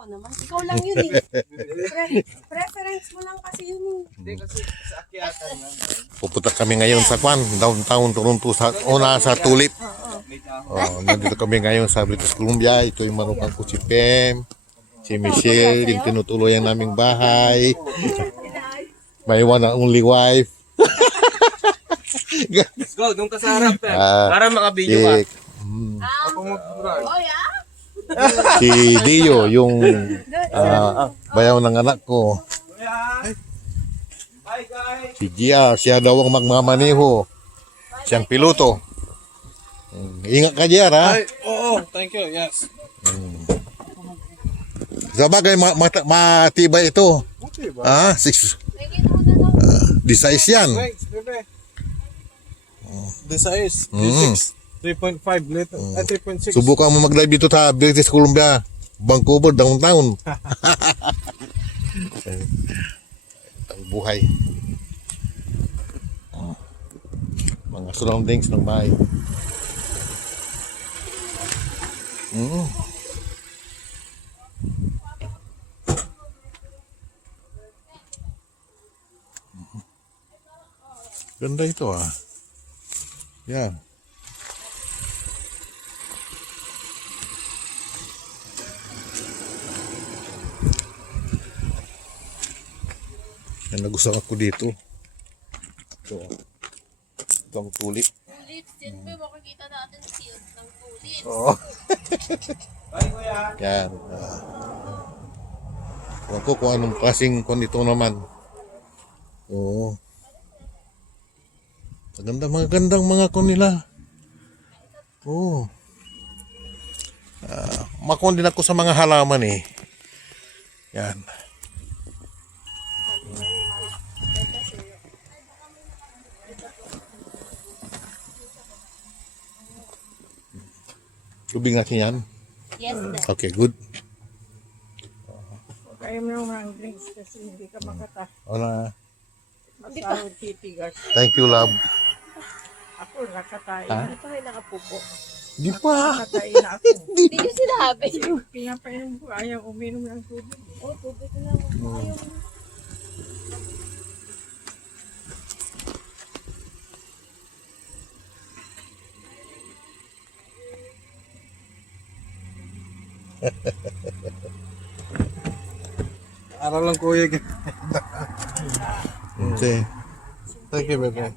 Ikaw naman. Ikaw lang yun eh. Preference mo lang kasi yun eh. Hindi kasi sa akyatan lang. Pupunta kami ngayon sa Kwan, downtown Toronto, sa Tulip. Nandito kami ngayon sa British Columbia. Ito yung manukan ko si Pem, si Michelle, yung tinutuloyan naming bahay. My one and only wife. Let's go, doon ka sa harap. Para makabidyo ka. Ako mag-drive. Oh yeah? Si Dio, yung bayaw ng anak ko. Hi guys! Si Gia, siya daw ang magmamaneho. Siyang piloto. Ingat ka, Gia, ha? Oo, thank you, yes. Sa bagay, matibay ito. Okay ba? Ah, 6. Di size yan. Thanks, bebe. This is 3.5 liter, 3.6. Subukan mo mag-drive dito sa British Columbia, Vancouver, downtown. Ang buhay. Mga surroundings ng bahay. Ganda ito ah. Yan. Yan nagustuhan ako dito. Ito ang tulip. Tulips. Yan ba makikita natin field ng tulips. Oo. Bye kuya! Yan. Huwag ko kung anong klaseng kung ito naman. Oo. Magandang mga kon nila. Oo. Makon din ako sa mga halaman eh. Yan. Tubig natin yan? Yes, sir. Okay, good. Kaya mo ng drinks kasi hindi ka makata. Wala. Masahod titigas. Thank you, love. Ako nakatain. Ha? Hindi pa kayo nakapupo. Di pa. Nakatain na ako. Hindi nyo sinabi. Pinapainom ko ayaw uminom ng tubig. Oh, tubig na lang. Ayaw. Araw lang kuya. Okay. Thank you, bebe.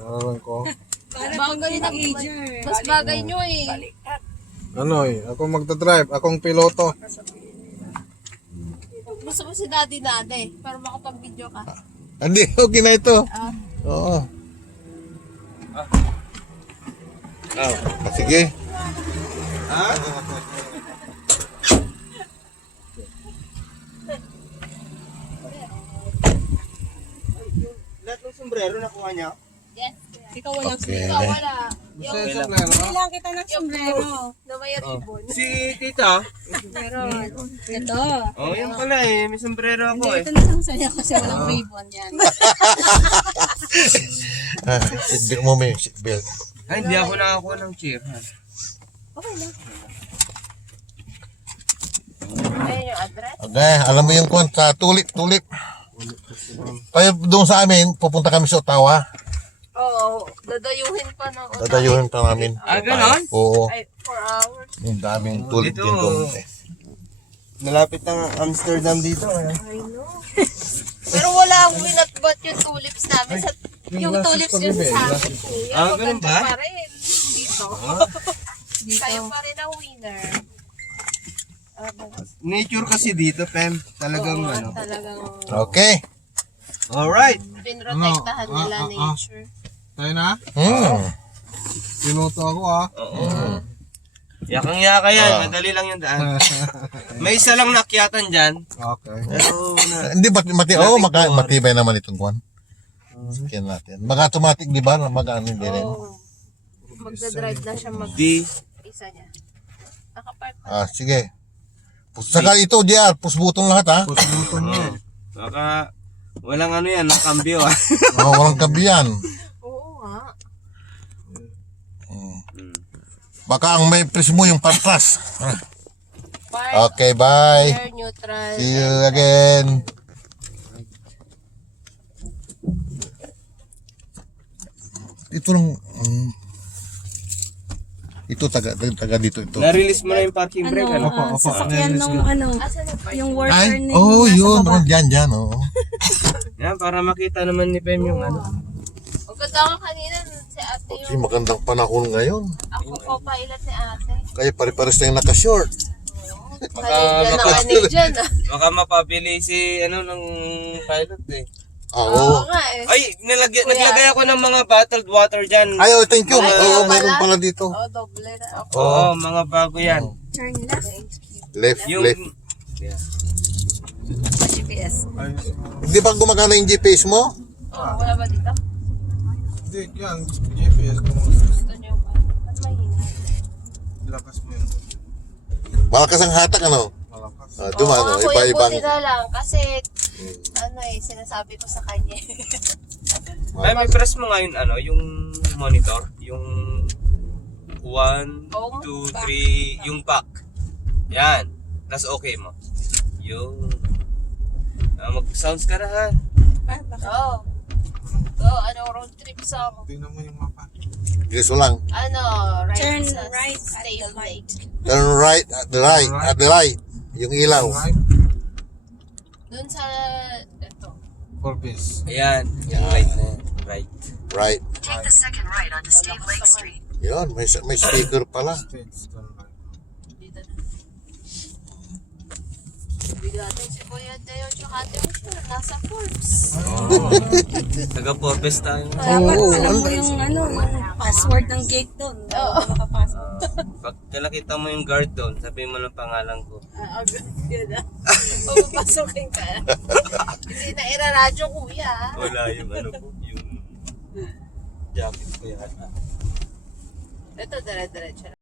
Araw lang ko. Bagay na mas bagay nyo eh. Ano ako magdadrive, akong piloto. Gusto mo si daddy para makapag-video ka. Hindi, okay na ito. Oo. Sige. Lahat ng sombrero nakuha niya? Yes. Ikaw walang Okay. Ikaw wala. Gusto yung sombrero? Kailangan kita ng sombrero. Na may ribbon. Si tita? Meron. Ito. Oh, yan pala eh. May sombrero ako eh. Ito na lang sa'yo kasi walang ribbon yan. Seatbelt mo may seatbelt. Ay, hindi ako nakakuha ng chair. Okay lang. Ayun yung address. Okay, alam mo yung kwan sa tulip. Tayo doon sa amin, pupunta kami sa Ottawa. Oo. Dadayuhin pa ng Dadayuhin pa namin. Ah, ganon? Oo. Ay, 4 hours. Yung daming tulip Dito. din doon. Malapit ng Amsterdam dito. I know. Pero wala akong winatbat yung tulips namin. Yung tulips yun sa akin. Ah, ganun ba? Pa rin. Dito. Kayo pa rin ang winner. Nature kasi dito, Pem. Talagang ano. Talagang Okay. Alright. pinrotektahan nila nature. Tayo na? Piloto ako Oo. Yakang-yaka yan. Madali lang yung daan. May isa lang nakyatan dyan. Okay. Pero Hindi, matibay naman itong kwan. Sakyan natin. Mag-automatic, di ba? Mag-ano hindi rin. Magdadrive na siya di. isa niya. Nakapark na. Sige. Saka ito, JR, push button lahat ha. Push button mo. Baka walang ano yan, nakambyo ah. Walang kabiyan. Oo nga. Baka ang may press mo yung patras. Park, Okay, bye. clear, neutral. See you again. Ito lang. Ito taga dito ito. Na-release mo na yung parking brake, ano? Sasakyan nung yung worker Ay, ni oh, nasa yun. baba. Oh, dyan, oh. Yan, para makita naman ni Pem yung ano. Ang ganda ka kanina si ate Kasi yung magandang panahon ngayon. ako po pilot ni ate. Kaya pare-pares tayong naka-short. Kanina na kanina dyan ah. Baka mapabili si ano ng pilot eh. Oo. Oo nga eh. Ay, naglagay ako ng mga bottled water dyan. Ay, oh, thank you. Ay, Oo, wala. meron pala dito. Oh, doble na ako. Oo, mga bago yan. Turn left. Left, Yung... left. Yeah. GPS. Hindi ba gumagana yung GPS mo? Oh, wala ba dito? Hindi, yan. GPS mo. Gusto niyo ba? Ba't mahina? Lakas mo yun. Malakas ang hatak, ano? Malakas. Ah, dumano, Oo, iba-ibang. buti na lang kasi ano eh, sinasabi ko sa kanya. Ay, may press mo nga yung ano, yung monitor. Yung 1, 2, 3, yung pack. Yan. Tapos okay mo. Yung... mag-sounds ka na ha. Oo. Go, ano, road trip song. Tingnan mo yung mapa. Gusto lang. Ano, Turn sa right at stay the late. Turn right at the right. At the light. Yung ilaw. Right? Dun sa, ito. 4 piece. Ayan. Yung light na yan. Right. Right. Take the second right onto Steve Lake Street. Yun, may speaker pala. States, turn right. Dito na. Bigla din si Kuya Teo tsaka Ate Michelle, nasa Forbes. Taga-purpose tayo. Dapat alam mo yung password ng gate doon. Oo. Makapasok. Pag nakita mo yung guard doon, sabihin mo ng pangalan ko. Yun na. Pumapasukin ka. Hindi na iraradyo, Kuya. Wala yung ano ko, yung jacket ko yata. Ito, dire-diretso.